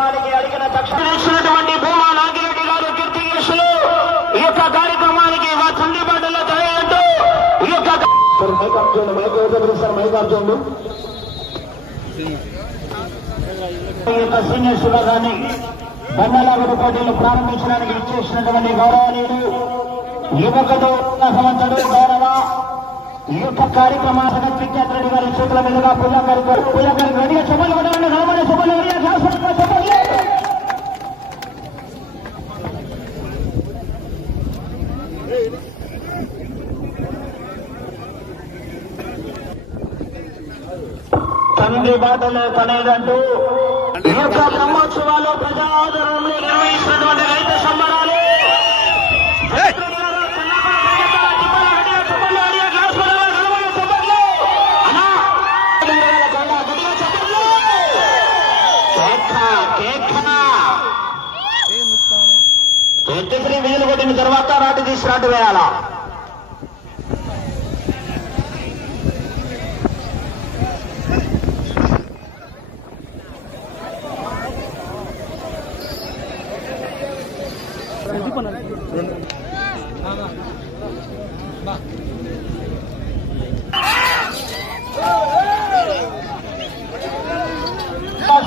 కార్యక్రమానికి అడిగిన తక్షణటువంటి భూమా నాగిరెడ్డి గారు కీర్తికేశులు ఈ యొక్క కార్యక్రమానికి తుండిబాటులో తయారంటూ ఈ యొక్క సీనియర్స్ విభాగాన్ని బండలాగుడు పోటీలు ప్రారంభించడానికి ఇచ్చేసినటువంటి గౌరవనీయులు యువకుడు సంవత్సరుడు గౌరవ ఈ యొక్క కార్యక్రమ విఖ్యాత్ రెడ్డి గారి చేతుల మీదుగా పూజా కార్యక్రమం రెడీగా చెప్పలు కొట్టండి గవర్నమెంట్ చెప్పలు చెప్పండి. తండ్రి బాటలో తనేదంటూ ఈ యొక్క బ్రహ్మోత్సవాలు ప్రజా ఆదరణలో నిర్వహిస్తున్నటువంటి రైతు సంబరాలు వీలు కొట్టిన తర్వాత రాటి తీసి రాటు వేయాలా.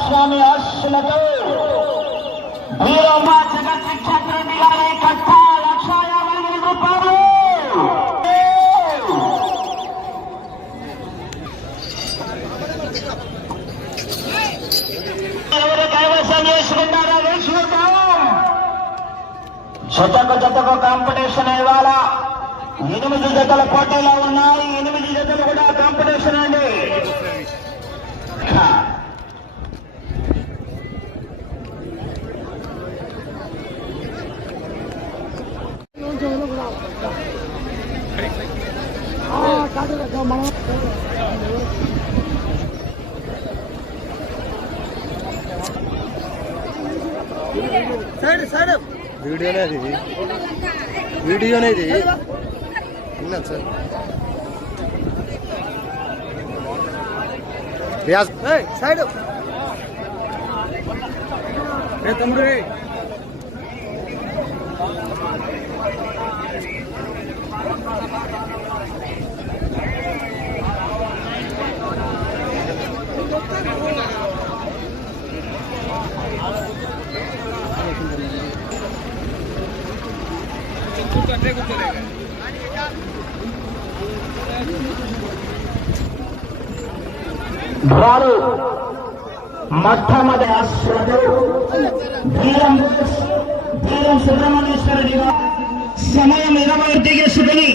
స్వామి ఆశలతో వీరమ్మ జగత్ విఖ్యాత్ రెడ్డి గారి కట్ట 1,50,000 రూపాయలు. ఎవరు కైవసం చేసుకుంటారా వేసుకుంటాం. జతకు కాంపిటీషన్ ఇవాళ 8 జతల పోటీలో ఉన్నాయి. 8 జతలు కూడా కాంపిటీషన్ అండి. వీడియోనే ఇది సార్ సైడ్ తమ్ముడు వారు మొట్టమొదటి ధీరం సుబ్రహ్మణ్యేశ్వరుడి సమయం 20 దిగేసుకుని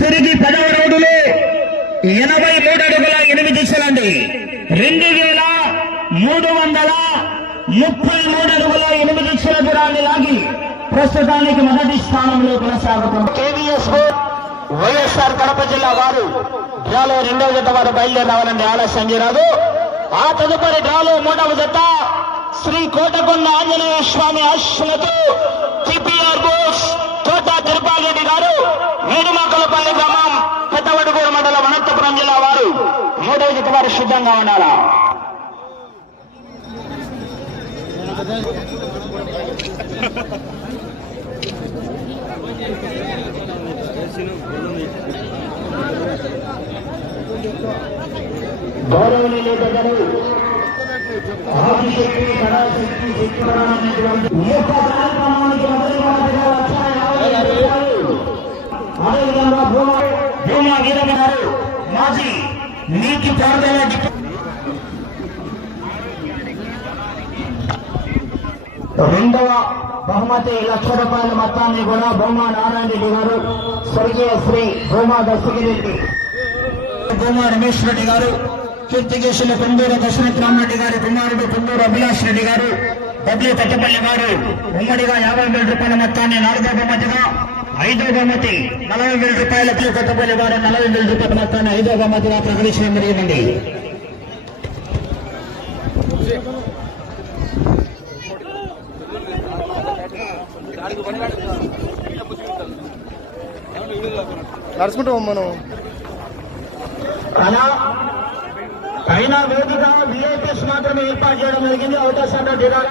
తిరిగి 10వ రౌండులో 83 అడుగుల 8 దిశలండి 2,333 అడుగుల 8 దిశల దూరాన్ని లాగి ప్రస్తుతానికి మొదటి స్థానంలో కొనసాగుతుంది. కేవీఎస్ వైఎస్ఆర్ కడప జిల్లా వారు డ్రాలో 2వ జత వారు బయలుదేరి రావాలండి, ఆలస్యం చేయరాదు. ఆ తదుపరి డ్రాలో 3వ జత శ్రీ కోటకొండ ఆంజనేయ స్వామి ఆశలతో టిపిఆర్ బోస్ తోట తిరుపాల్ రెడ్డి గారు వీడిమాకలపల్లి గ్రామం పెద్దవడుగూరు మండలం అనంతపురం జిల్లా వారు 3వ జత వారు సిద్ధంగా ఉండాలా. గౌరవనీయులు పెద్దలు ఆదిశక్తి కళాశక్తి శక్తిపరమైనటువంటి ఈ యొక్క కార్యక్రమానికి అదేవిధంగా భూమా వీరమ్మ గారు మాజీ నీటి పారుదల రెండవ బహుమతి 1,00,000 రూపాయల మొత్తాన్ని కూడా భూమా నారాయణ రెడ్డి గారు, స్వర్గీయ శ్రీ భూమా దశగిరెడ్డి, భూమా రమేష్ రెడ్డి గారు, కీర్తికేశులు పొందూరు దశరథ్ రామరెడ్డి గారి కుమారుడు పొందూరు అభిలాష్ రెడ్డి గారు, డబ్ల్యూ తట్టపల్లి గారు ఉమ్మడిగా 50,000 రూపాయల మొత్తాన్ని 4వ బహుమతిగా, 5వ బహుమతి 40,000 రూపాయలకి కొత్తపల్లి గారు 40,000 రూపాయల మొత్తాన్ని 5వ బహుమతిగా ప్రకటించడం జరిగింది. నడుచుకుంటాం మనం పైన వేదిక విఐపీస్ మాత్రమే ఏర్పాటు చేయడం జరిగింది. అవకాశాన్ని దిగాలి.